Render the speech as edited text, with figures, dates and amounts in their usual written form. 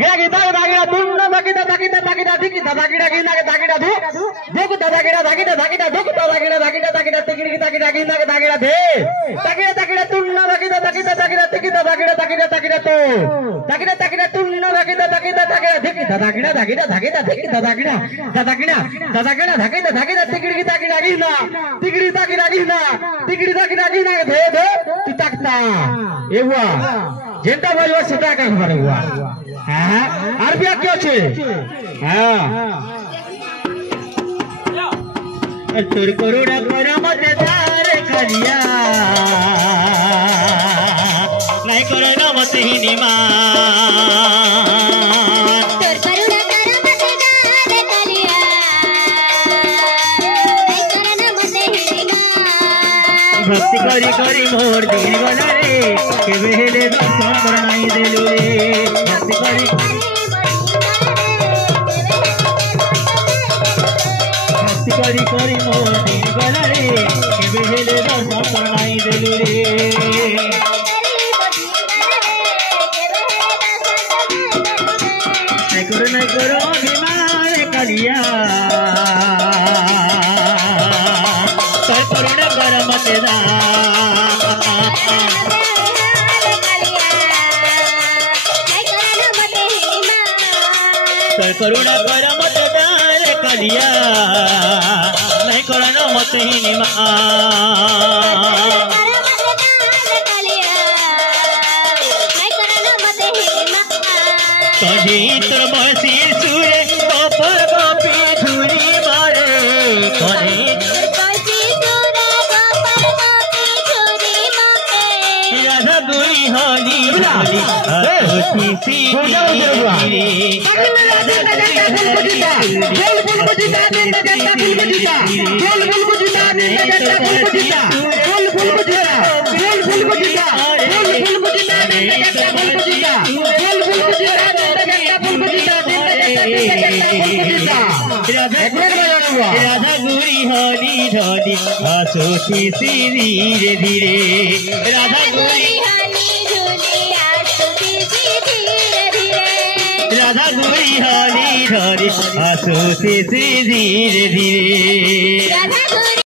गिरा गीता दागिड़ा तुन्ना दागिड़ा दागिड़ा दागिड़ा दिकिता दागिड़ा गिना के दागिड़ा दुक दागिड़ा दागिड़ा दागिड़ा दुक दागिड़ा दागिड़ा दागिड़ा तिगिड़ी दागिड़ा गिना के दागिड़ा दे दागिड़ा दागिड़ा तुन्ना दागिड़ा दागिड़ा दागिड़ा तिकिता दागिड़ा दागिड़ा दागिड़ा तो दागिड़ा दागिड़ा तुन्ना दागिड़ा दागिड़ा दागिड़ा दिकिता दागिड़ा दागिड़ा दागिड़ा दिकिता दागिड़ा दागिड़ा दागिड़ा दागिड़ा दागिड़ा तिगिड़ी दागिड़ा गिना तिगिड़ी दागिड़ा गिना तिगिड़ी दागिड़ा गिना के दे तू तकता ए हुआ जेंटा बजवा सेटा का खबर हुआ हां आर बिया क्यों छे हां तोर करोड़ा करा मत तार करिया नहीं करे ना मत ही निमा तोर करोड़ा करा मत तार करिया नहीं करे ना मत ही निमा भक्ति करी करी मोर दिन गला रे के बेले दर्शन करनाई देलु रे भक्ति करी करी करी मोर दिन गला रे के बेले दर्शन करनाई देलु रे नहीं करो अभिमान कलिया तोर करुणा कर मत दा तोर करुणा कर मत दार कलिया नहीं करना मत ही निमा कभी तोर बसी सुरे गोपर गोपी झूरी मारे कभी राधा गुरी होली होली राधा गुरी होली होली हंसोती सी धीरे धीरे राधा गुरी राधा गुरी होली होली हंसोती सी धीरे धीरे